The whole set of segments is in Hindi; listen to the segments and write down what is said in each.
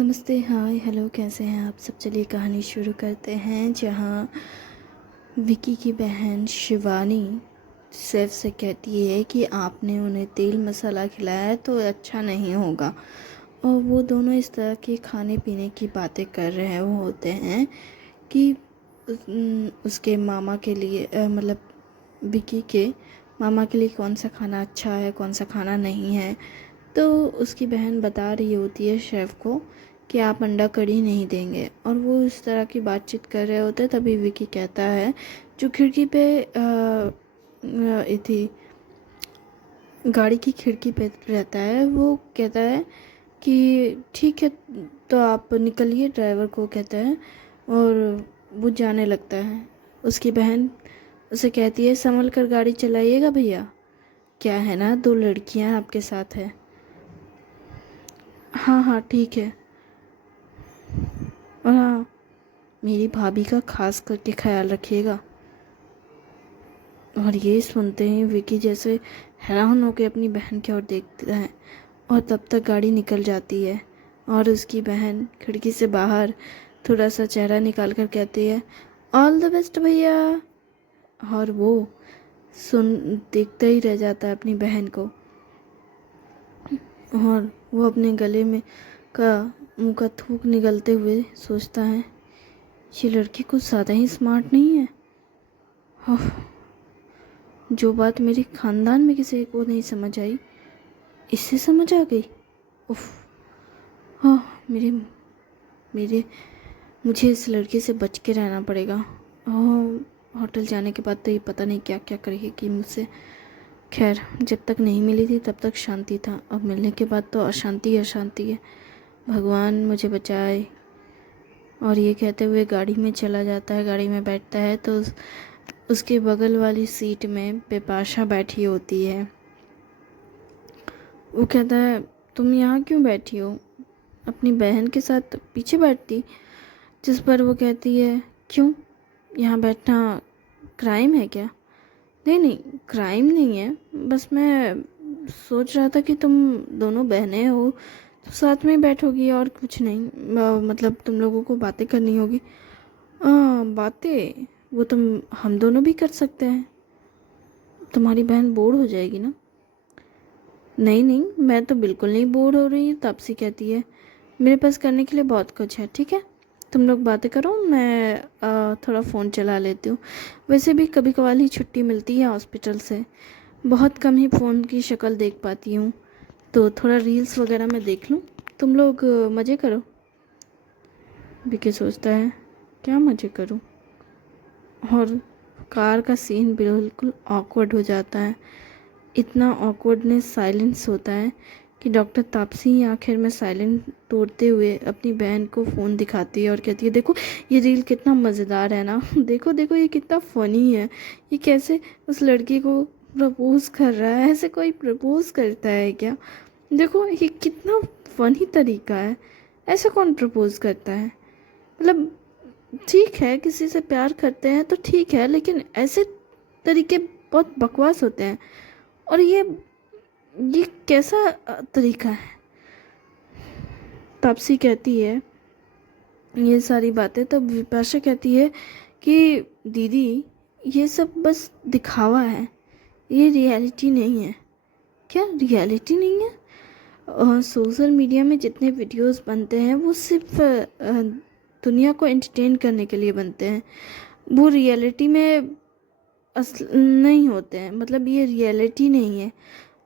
नमस्ते, हाय, हेलो, कैसे हैं आप सब। चलिए कहानी शुरू करते हैं। जहाँ विकी की बहन शिवानी सैफ से कहती है कि आपने उन्हें तेल मसाला खिलाया है तो अच्छा नहीं होगा। और वो दोनों इस तरह के खाने पीने की बातें कर रहे हैं वो होते हैं कि उसके मामा के लिए मतलब विकी के मामा के लिए कौन सा खाना अच्छा है, कौन सा खाना नहीं है। तो उसकी बहन बता रही होती है शेफ़ को कि आप अंडा कढ़ी नहीं देंगे, और वो इस तरह की बातचीत कर रहे होते हैं। तभी विकी कहता है, जो खिड़की पे थी, गाड़ी की खिड़की पे रहता है, वो कहता है कि ठीक है तो आप निकलिए, ड्राइवर को कहता है। और वो जाने लगता है। उसकी बहन उसे कहती है, संभल कर गाड़ी चलाइएगा भैया, क्या है ना, दो लड़कियां आपके साथ है। हाँ हाँ ठीक है। और हाँ, मेरी भाभी का खास करके ख्याल रखिएगा। और ये सुनते ही विकी जैसे हैरान होकर अपनी बहन की ओर देखता है, और तब तक गाड़ी निकल जाती है। और उसकी बहन खिड़की से बाहर थोड़ा सा चेहरा निकाल कर कहती है, ऑल द बेस्ट भैया। और वो सुन देखता ही रह जाता है अपनी बहन को। और वो अपने गले में का मुंह का थूक निगलते हुए सोचता है, ये लड़की कुछ ज़्यादा ही स्मार्ट नहीं है। ओह, जो बात मेरे खानदान में किसी को नहीं समझ आई, इससे समझ आ गई। उफ, हाँ, मेरे मेरे मुझे इस लड़के से बच के रहना पड़ेगा। होटल जाने के बाद तो ये पता नहीं क्या क्या करेगी कि मुझसे। खैर, जब तक नहीं मिली थी तब तक शांति था, अब मिलने के बाद तो अशांति अशांति है। भगवान मुझे बचाए। और ये कहते हुए गाड़ी में चला जाता है। गाड़ी में बैठता है तो उसके बगल वाली सीट में बिपाशा बैठी होती है। वो कहता है, तुम यहाँ क्यों बैठी हो, अपनी बहन के साथ पीछे बैठती। जिस पर वो कहती है, क्यों, यहाँ बैठना क्राइम है क्या। नहीं नहीं, क्राइम नहीं है, बस मैं सोच रहा था कि तुम दोनों बहनें हो तो साथ में बैठोगी, और कुछ नहीं। मतलब तुम लोगों को बातें करनी होगी। बातें वो तुम हम दोनों भी कर सकते हैं, तुम्हारी बहन बोर हो जाएगी ना। नहीं नहीं, मैं तो बिल्कुल नहीं बोर हो रही। तापसी कहती है, मेरे पास करने के लिए बहुत कुछ है, ठीक है तुम लोग बातें करो, मैं थोड़ा फ़ोन चला लेती हूँ। वैसे भी कभी कभार ही छुट्टी मिलती है हॉस्पिटल से, बहुत कम ही फ़ोन की शक्ल देख पाती हूँ, तो थोड़ा रील्स वगैरह मैं देख लूँ, तुम लोग मज़े करो। विकी सोचता है, क्या मज़े करूँ। और कार का सीन बिल्कुल ऑकवर्ड हो जाता है। इतना ऑकवर्डनेस साइलेंस होता है कि डॉक्टर तापसी आखिर में साइलेंट तोड़ते हुए अपनी बहन को फ़ोन दिखाती है और कहती है, देखो ये रील कितना मज़ेदार है ना, देखो देखो ये कितना फ़नी है, ये कैसे उस लड़की को प्रपोज कर रहा है, ऐसे कोई प्रपोज करता है क्या, देखो ये कितना फ़नी तरीका है, ऐसे कौन प्रपोज करता है। मतलब ठीक है, किसी से प्यार करते हैं तो ठीक है, लेकिन ऐसे तरीके बहुत बकवास होते हैं। और ये कैसा तरीका है। तापसी कहती है ये सारी बातें, तब विपाशा कहती है कि दीदी ये सब बस दिखावा है, ये रियलिटी नहीं है। क्या रियलिटी नहीं है। सोशल मीडिया में जितने वीडियोस बनते हैं वो सिर्फ दुनिया को एंटरटेन करने के लिए बनते हैं, वो रियलिटी में असल नहीं होते हैं। मतलब ये रियलिटी नहीं है।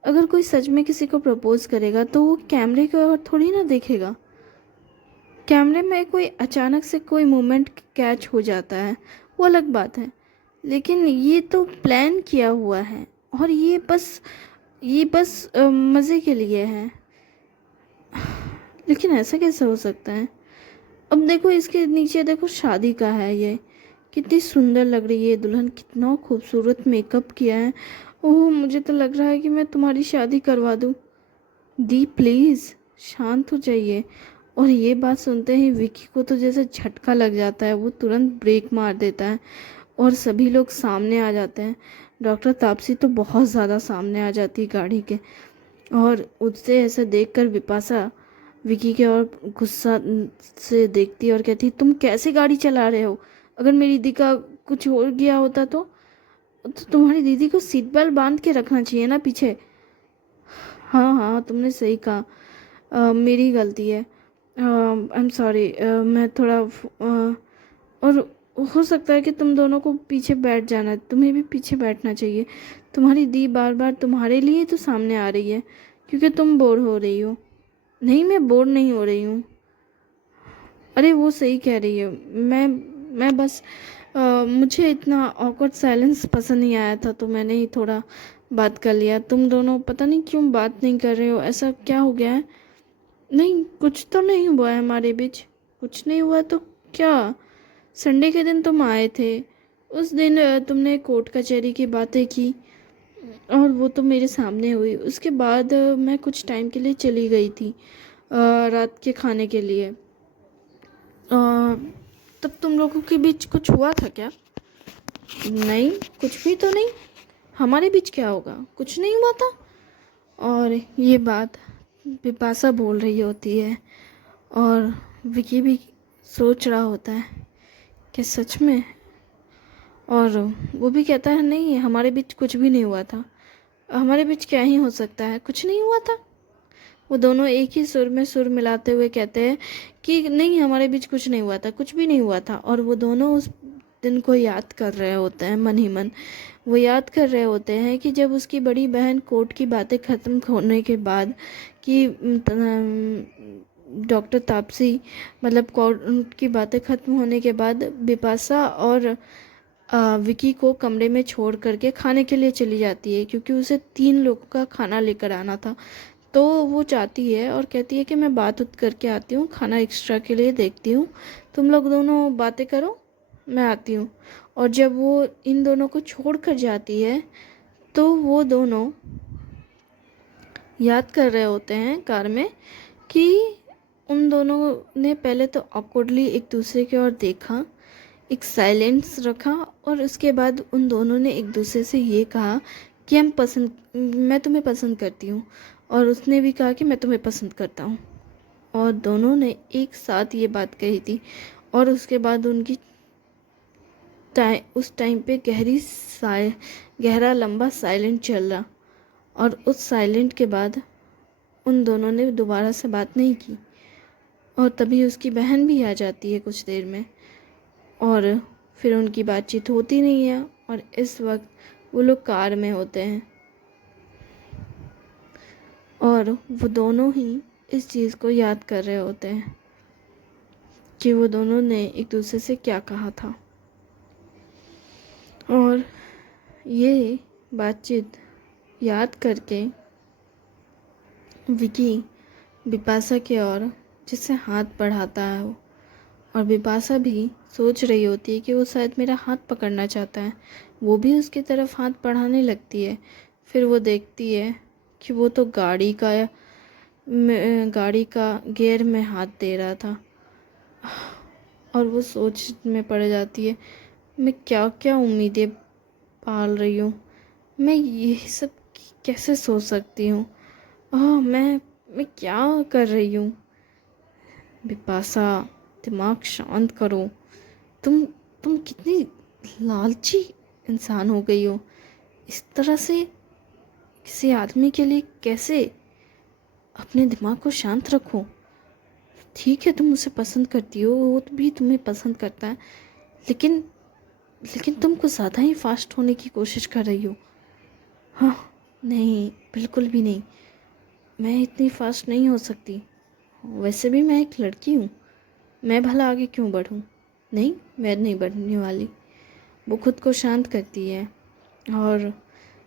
अगर कोई सच में किसी को प्रपोज करेगा तो वो कैमरे की ओर थोड़ी ना देखेगा। कैमरे में कोई अचानक से कोई मोमेंट कैच हो जाता है, वो अलग बात है, लेकिन ये तो प्लान किया हुआ है, और ये बस मज़े के लिए है। लेकिन ऐसा कैसे हो सकता है। अब देखो इसके नीचे देखो, शादी का है ये, कितनी सुंदर लग रही है दुल्हन, कितना खूबसूरत मेकअप किया है। ओह, मुझे तो लग रहा है कि मैं तुम्हारी शादी करवा दूँ। दी प्लीज़ शांत हो जाइए। और ये बात सुनते ही विकी को तो जैसे झटका लग जाता है, वो तुरंत ब्रेक मार देता है और सभी लोग सामने आ जाते हैं। डॉक्टर तापसी तो बहुत ज़्यादा सामने आ जाती है गाड़ी के, और उससे ऐसे देखकर विपाशा विकी के और गुस्सा से देखती है और कहती है, तुम कैसे गाड़ी चला रहे हो? अगर मेरी दीदी का कुछ हो गया होता तो तुम्हारी दीदी को सीट बेल्ट बांध के रखना चाहिए ना पीछे। हाँ हाँ, तुमने सही कहा। मेरी गलती है। I am sorry. मैं थोड़ा और हो सकता है कि तुम दोनों को पीछे बैठ जाना, तुम्हें भी पीछे बैठना चाहिए। तुम्हारी दी बार बार तुम्हारे लिए तो सामने आ रही है क्योंकि तुम बोर हो रही हो। नहीं, मैं बोर नहीं हो रही हूँ। अरे वो सही कह रही है। मैं बस मुझे इतना ऑकवर्ड साइलेंस पसंद नहीं आया था तो मैंने ही थोड़ा बात कर लिया। तुम दोनों पता नहीं क्यों बात नहीं कर रहे हो, ऐसा क्या हो गया है? नहीं, कुछ तो नहीं हुआ है हमारे बीच। कुछ नहीं हुआ तो क्या? संडे के दिन तुम आए थे, उस दिन तुमने कोर्ट कचहरी की बातें की और वो तो मेरे सामने हुई। उसके बाद मैं कुछ टाइम के लिए चली गई थी रात के खाने के लिए। तब तुम लोगों के बीच कुछ हुआ था क्या? नहीं, कुछ भी तो नहीं। हमारे बीच क्या होगा, कुछ नहीं हुआ था। और ये बात बिपाशा बोल रही होती है और विकी भी सोच रहा होता है कि सच में। और वो भी कहता है, नहीं हमारे बीच कुछ भी नहीं हुआ था। हमारे बीच क्या ही हो सकता है, कुछ नहीं हुआ था। वो दोनों एक ही सुर में सुर मिलाते हुए कहते हैं कि नहीं हमारे बीच कुछ नहीं हुआ था, कुछ भी नहीं हुआ था। और वो दोनों उस दिन को याद कर रहे होते हैं मन ही मन। वो याद कर रहे होते हैं कि जब उसकी बड़ी बहन कोर्ट की बातें ख़त्म होने के बाद कि डॉक्टर तापसी मतलब कोर्ट की बातें ख़त्म होने के बाद बिपाशा और विकी को कमरे में छोड़ करके खाने के लिए चली जाती है क्योंकि उसे 3 लोगों का खाना लेकर आना था। तो वो चाहती है और कहती है कि मैं बात उत करके आती हूँ, खाना एक्स्ट्रा के लिए देखती हूँ, तुम लोग दोनों बातें करो, मैं आती हूँ। और जब वो इन दोनों को छोड़ कर जाती है तो वो दोनों याद कर रहे होते हैं कार में कि उन दोनों ने पहले तो ऑकवर्डली एक दूसरे की ओर देखा, एक साइलेंस रखा और उसके बाद उन दोनों ने एक दूसरे से ये कहा कि मैं तुम्हें पसंद करती हूँ और उसने भी कहा कि मैं तुम्हें पसंद करता हूँ। और दोनों ने एक साथ ये बात कही थी और उसके बाद उनकी उस टाइम पे गहरा लंबा साइलेंट चल रहा। और उस साइलेंट के बाद उन दोनों ने दोबारा से बात नहीं की। और तभी उसकी बहन भी आ जाती है कुछ देर में और फिर उनकी बातचीत होती नहीं है। और इस वक्त वो लोग कार में होते हैं और वो दोनों ही इस चीज़ को याद कर रहे होते हैं कि वो दोनों ने एक दूसरे से क्या कहा था। और ये बातचीत याद करके विकी बिपाशा की ओर जिससे हाथ बढ़ाता है और बिपाशा भी सोच रही होती है कि वो शायद मेरा हाथ पकड़ना चाहता है। वो भी उसकी तरफ हाथ बढ़ाने लगती है। फिर वो देखती है कि वो तो गाड़ी का गियर में हाथ दे रहा था और वो सोच में पड़ जाती है, मैं क्या क्या उम्मीदें पाल रही हूँ, मैं ये सब कैसे सोच सकती हूँ। मैं क्या कर रही हूँ। बिपाशा, दिमाग शांत करो। तुम तुम कितनी लालची इंसान हो गई हो। इस तरह से किसी आदमी के लिए कैसे? अपने दिमाग को शांत रखो। ठीक है, तुम उसे पसंद करती हो, वो भी तुम्हें पसंद करता है, लेकिन लेकिन तुम कुछ ज़्यादा ही फास्ट होने की कोशिश कर रही हो। हाँ, नहीं, बिल्कुल भी नहीं। मैं इतनी फास्ट नहीं हो सकती। वैसे भी मैं एक लड़की हूँ, मैं भला आगे क्यों बढ़ूँ? नहीं, मैं नहीं बढ़ने वाली। वो खुद को शांत करती है और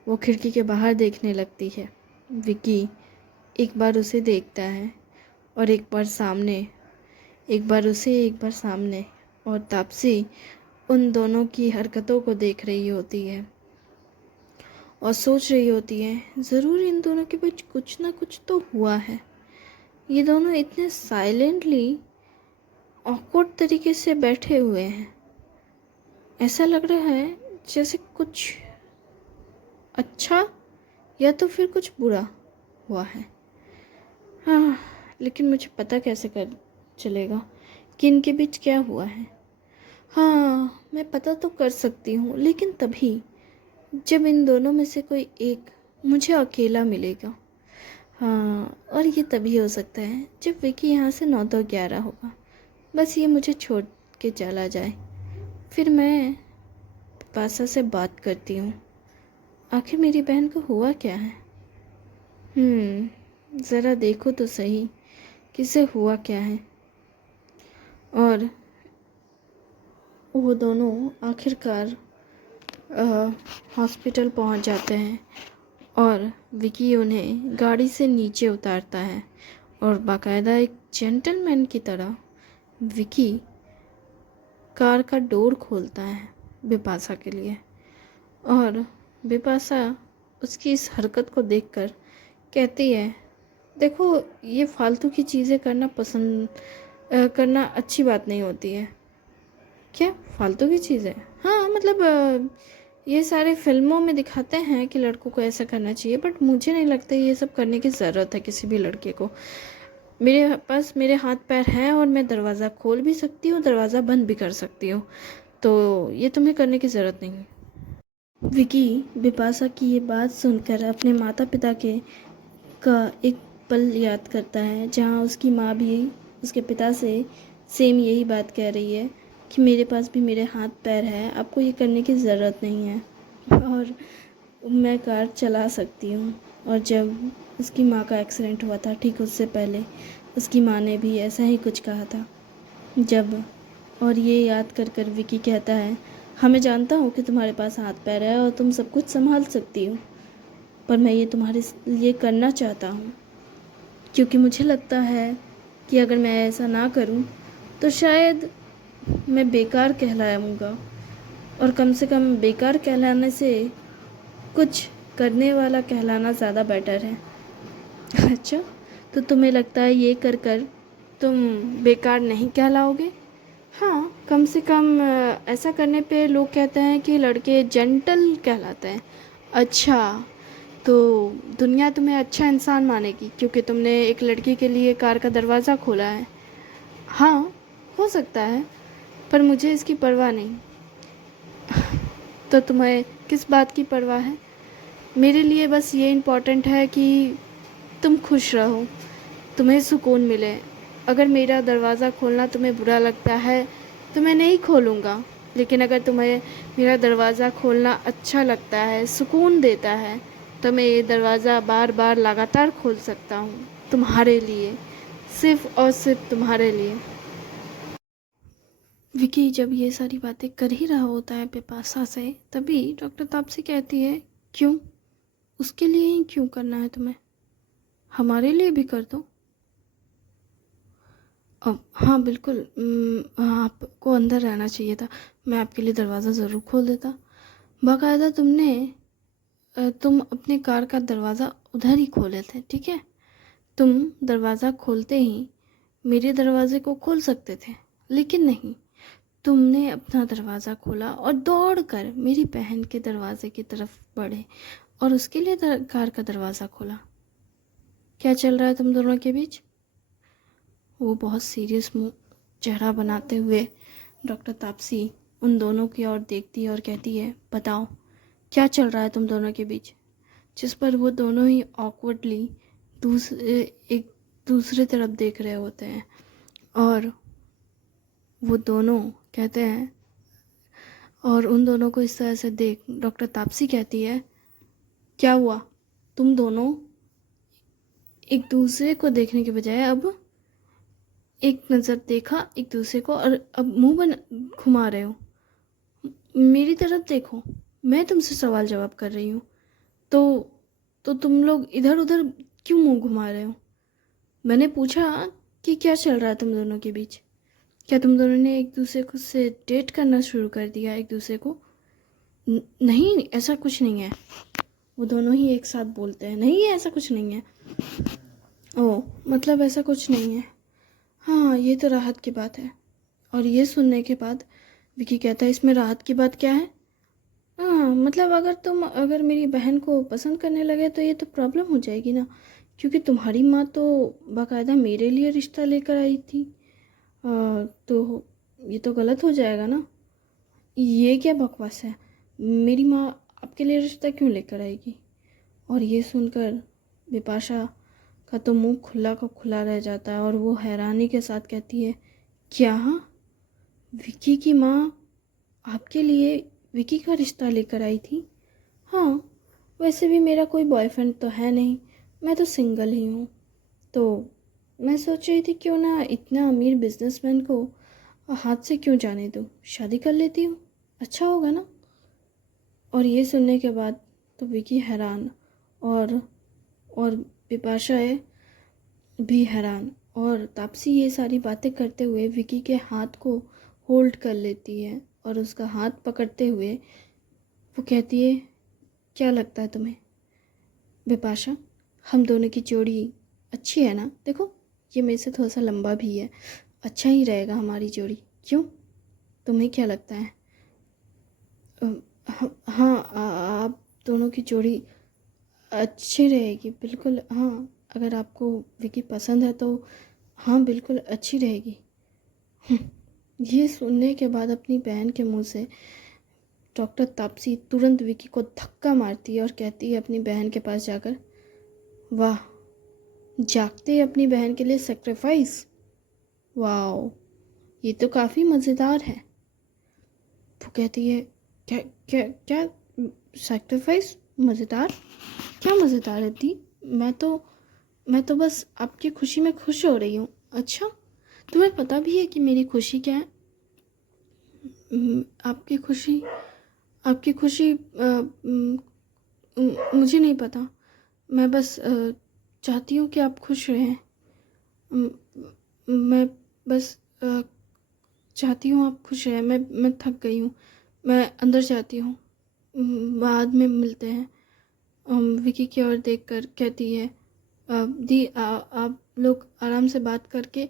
वो खिड़की के बाहर देखने लगती है। विकी एक बार उसे देखता है और एक बार सामने, एक बार उसे, एक बार सामने। और तापसी उन दोनों की हरकतों को देख रही होती है और सोच रही होती है, ज़रूर इन दोनों के बीच कुछ ना कुछ तो हुआ है। ये दोनों इतने साइलेंटली ऑकवर्ड तरीके से बैठे हुए हैं, ऐसा लग रहा है जैसे कुछ अच्छा या तो फिर कुछ बुरा हुआ है। हाँ, लेकिन मुझे पता कैसे कर चलेगा कि इनके बीच क्या हुआ है। हाँ, मैं पता तो कर सकती हूँ, लेकिन तभी जब इन दोनों में से कोई एक मुझे अकेला मिलेगा। हाँ, और ये तभी हो सकता है जब विकी यहाँ से 9-11 होगा। बस ये मुझे छोड़ के चला जाए, फिर मैं पासा से बात करती हूँ। आखिर मेरी बहन को हुआ क्या है? ज़रा देखो तो सही किसे हुआ क्या है। और वो दोनों आखिरकार हॉस्पिटल पहुंच जाते हैं और विकी उन्हें गाड़ी से नीचे उतारता है और बाकायदा एक जेंटलमैन की तरह विकी कार का डोर खोलता है बिपाशा के लिए। और बिपाशा उसकी इस हरकत को देखकर कहती है, देखो ये फालतू की चीज़ें करना करना अच्छी बात नहीं होती है। क्या फालतू की चीज़ है? हाँ मतलब ये सारे फिल्मों में दिखाते हैं कि लड़कों को ऐसा करना चाहिए, बट मुझे नहीं लगता ये सब करने की ज़रूरत है किसी भी लड़के को। मेरे पास मेरे हाथ पैर हैं और मैं दरवाज़ा खोल भी सकती हूँ, दरवाज़ा बंद भी कर सकती हूँ, तो ये तुम्हें करने की ज़रूरत नहीं है। विकी बिपाशा की ये बात सुनकर अपने माता पिता के का एक पल याद करता है, जहाँ उसकी माँ भी उसके पिता से सेम यही बात कह रही है कि मेरे पास भी मेरे हाथ पैर है, आपको ये करने की ज़रूरत नहीं है और मैं कार चला सकती हूँ। और जब उसकी माँ का एक्सीडेंट हुआ था ठीक उससे पहले उसकी माँ ने भी ऐसा ही कुछ कहा था। जब और ये याद कर कर विकी कहता है, हाँ मैं जानता हूँ कि तुम्हारे पास हाथ पैर है और तुम सब कुछ संभाल सकती हो, पर मैं ये तुम्हारे लिए करना चाहता हूँ क्योंकि मुझे लगता है कि अगर मैं ऐसा ना करूँ तो शायद मैं बेकार कहलाऊँगा, और कम से कम बेकार कहलाने से कुछ करने वाला कहलाना ज़्यादा बेटर है। अच्छा, तो तुम्हें लगता है ये कर कर तुम बेकार नहीं कहलाओगे? हाँ, कम से कम ऐसा करने पे लोग कहते हैं कि लड़के जेंटल कहलाते हैं। अच्छा, तो दुनिया तुम्हें अच्छा इंसान मानेगी क्योंकि तुमने एक लड़की के लिए कार का दरवाज़ा खोला है। हाँ, हो सकता है, पर मुझे इसकी परवाह नहीं। तो तुम्हें किस बात की परवाह है? मेरे लिए बस ये इम्पोर्टेंट है कि तुम खुश रहो, तुम्हें सुकून मिले। अगर मेरा दरवाज़ा खोलना तुम्हें बुरा लगता है तो मैं नहीं खोलूँगा, लेकिन अगर तुम्हें मेरा दरवाज़ा खोलना अच्छा लगता है, सुकून देता है, तो मैं ये दरवाज़ा बार बार लगातार खोल सकता हूँ, तुम्हारे लिए, सिर्फ़ और सिर्फ तुम्हारे लिए। विकी जब ये सारी बातें कर ही रहा होता है बिपाशा से, तभी डॉक्टर तापसी कहती है, क्यों? उसके लिए ही क्यों करना है तुम्हें? हमारे लिए भी कर दो। हाँ बिल्कुल, आपको अंदर रहना चाहिए था, मैं आपके लिए दरवाज़ा ज़रूर खोल देता। बाकायदा तुम अपने कार का दरवाज़ा उधर ही खोले थे, ठीक है? तुम दरवाज़ा खोलते ही मेरे दरवाजे को खोल सकते थे, लेकिन नहीं, तुमने अपना दरवाज़ा खोला और दौड़कर मेरी बहन के दरवाजे की तरफ बढ़े और उसके लिए कार का दरवाज़ा खोला। क्या चल रहा है तुम दोनों के बीच? वो बहुत सीरियस मुँह चेहरा बनाते हुए डॉक्टर तापसी उन दोनों की ओर देखती है और कहती है, बताओ क्या चल रहा है तुम दोनों के बीच? जिस पर वो दोनों ही ऑकवर्डली एक दूसरे तरफ देख रहे होते हैं और वो दोनों कहते हैं, और उन दोनों को इस तरह से देख डॉक्टर तापसी कहती है, क्या हुआ? तुम दोनों एक दूसरे को देखने के बजाय अब एक नज़र देखा एक दूसरे को और अब मुंह बन घुमा रहे हो। मेरी तरफ देखो, मैं तुमसे सवाल जवाब कर रही हूँ, तो तुम लोग इधर उधर क्यों मुंह घुमा रहे हो? मैंने पूछा कि क्या चल रहा है तुम दोनों के बीच? क्या तुम दोनों ने एक दूसरे को से डेट करना शुरू कर दिया एक दूसरे को? नहीं, ऐसा कुछ नहीं है। वो दोनों ही एक साथ बोलते हैं, नहीं ऐसा कुछ नहीं है। ओह, मतलब ऐसा कुछ नहीं है। हाँ, ये तो राहत की बात है। और ये सुनने के बाद विकी कहता है, इसमें राहत की बात क्या है? हाँ मतलब अगर मेरी बहन को पसंद करने लगे तो ये तो प्रॉब्लम हो जाएगी ना, क्योंकि तुम्हारी माँ तो बाकायदा मेरे लिए रिश्ता लेकर आई थी। तो ये तो गलत हो जाएगा ना। ये क्या बकवास है? मेरी माँ आपके लिए रिश्ता क्यों लेकर आएगी? और ये सुनकर बिपाशा का तो मुंह खुला का खुला रह जाता है और वो हैरानी के साथ कहती है, क्या? विकी की माँ आपके लिए विकी का रिश्ता लेकर आई थी? हाँ, वैसे भी मेरा कोई बॉयफ्रेंड तो है नहीं, मैं तो सिंगल ही हूँ। तो मैं सोच रही थी क्यों ना इतना अमीर बिजनेसमैन को हाथ से क्यों जाने दूँ, शादी कर लेती हूँ, अच्छा होगा ना। और ये सुनने के बाद तो विकी हैरान और बिपाशा है भी हैरान, और तापसी ये सारी बातें करते हुए विकी के हाथ को होल्ड कर लेती है और उसका हाथ पकड़ते हुए वो कहती है, क्या लगता है तुम्हें बिपाशा, हम दोनों की जोड़ी अच्छी है ना? देखो, ये मेरे से थोड़ा सा लंबा भी है, अच्छा ही रहेगा हमारी जोड़ी, क्यों? तुम्हें क्या लगता है? हाँ, आप दोनों की जोड़ी अच्छी रहेगी, बिल्कुल हाँ। अगर आपको विकी पसंद है तो हाँ, बिल्कुल अच्छी रहेगी। ये सुनने के बाद अपनी बहन के मुंह से डॉक्टर तापसी तुरंत विकी को धक्का मारती है और कहती है अपनी बहन के पास जाकर, वाह, जागते ही अपनी बहन के लिए सेक्रीफाइस, वाह, ये तो काफ़ी मज़ेदार है। वो कहती है, क्या क्या क्या सेक्रीफाइस? मज़ेदार? क्या मज़ेदार है दी? मैं तो बस आपकी खुशी में खुश हो रही हूँ। अच्छा, तुम्हें पता भी है कि मेरी खुशी क्या है? आपकी खुशी मुझे नहीं पता। मैं बस चाहती हूँ कि आप खुश रहें। म- मैं बस चाहती हूँ आप खुश रहें। मैं थक गई हूँ, मैं अंदर जाती हूँ, बाद में मिलते हैं। विकी की ओर देखकर कहती है, दी आप लोग आराम से बात करके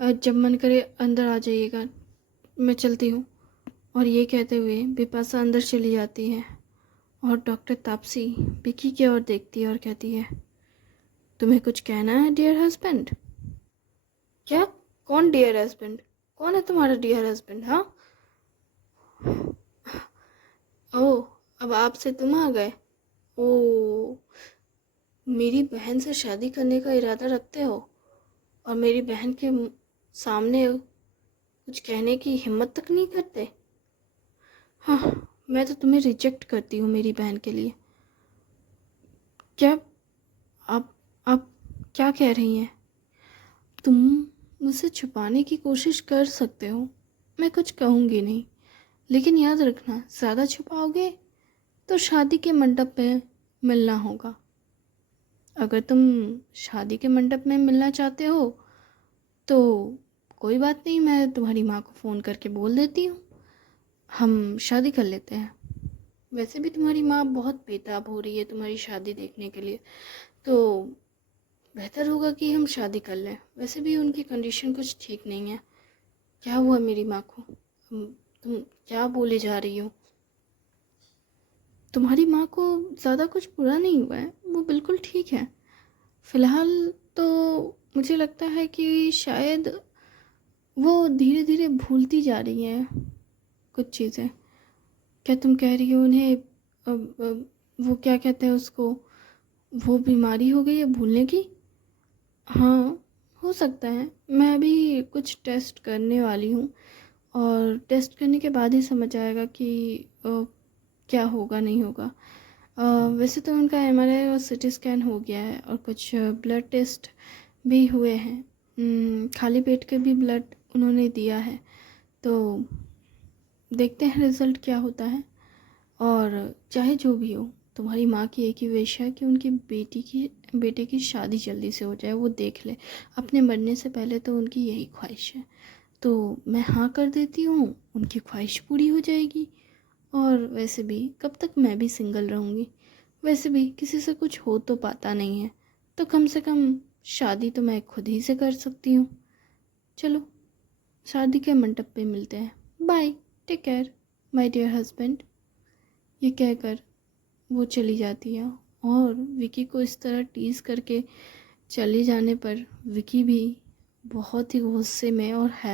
जब मन करे अंदर आ जाइएगा, मैं चलती हूँ। और ये कहते हुए बिपाशा अंदर चली जाती है और डॉक्टर तापसी विकी की ओर देखती है और कहती है, तुम्हें कुछ कहना है डियर हस्बैंड? क्या? कौन डियर हस्बैंड? कौन है तुम्हारा डियर हस्बैंड? हाँ, ओह, अब आपसे तुम आ गए। ओ, मेरी बहन से शादी करने का इरादा रखते हो और मेरी बहन के सामने कुछ कहने की हिम्मत तक नहीं करते? हाँ, मैं तो तुम्हें रिजेक्ट करती हूँ मेरी बहन के लिए। क्या? आप क्या कह रही हैं? तुम मुझसे छुपाने की कोशिश कर सकते हो, मैं कुछ कहूँगी नहीं, लेकिन याद रखना, ज़्यादा छुपाओगे तो शादी के मंडप पे मिलना होगा। अगर तुम शादी के मंडप में मिलना चाहते हो तो कोई बात नहीं, मैं तुम्हारी माँ को फ़ोन करके बोल देती हूँ, हम शादी कर लेते हैं। वैसे भी तुम्हारी माँ बहुत बेताब हो रही है तुम्हारी शादी देखने के लिए, तो बेहतर होगा कि हम शादी कर लें। वैसे भी उनकी कंडीशन कुछ ठीक नहीं है। क्या हुआ मेरी माँ को? तुम क्या बोले जा रही हो? तुम्हारी माँ को ज़्यादा कुछ बुरा नहीं हुआ है, वो बिल्कुल ठीक है। फ़िलहाल तो मुझे लगता है कि शायद वो धीरे धीरे भूलती जा रही हैं कुछ चीज़ें। क्या तुम कह रही हो उन्हें वो क्या कहते हैं उसको, वो बीमारी हो गई है भूलने की? हाँ, हो सकता है। मैं अभी कुछ टेस्ट करने वाली हूँ और टेस्ट करने के बाद ही समझ आएगा कि क्या होगा नहीं होगा। वैसे तो उनका एमआरआई और सीटी स्कैन हो गया है और कुछ ब्लड टेस्ट भी हुए हैं। खाली पेट के भी ब्लड उन्होंने दिया है, तो देखते हैं रिज़ल्ट क्या होता है। और चाहे जो भी हो, तुम्हारी माँ की एक ही विश है कि उनकी बेटे की शादी जल्दी से हो जाए, वो देख ले। अपने मरने से पहले तो उनकी यही ख्वाहिश है, तो मैं हाँ कर देती हूँ, उनकी ख्वाहिश पूरी हो जाएगी। और वैसे भी कब तक मैं भी सिंगल रहूँगी? वैसे भी किसी से कुछ हो तो पाता नहीं है, तो कम से कम शादी तो मैं खुद ही से कर सकती हूँ। चलो, शादी के मंडप पे मिलते हैं। Bye, take care my dear husband. ये कहकर वो चली जाती है और विकी को इस तरह टीज़ करके चले जाने पर विकी भी बहुत ही गुस्से में और हैरान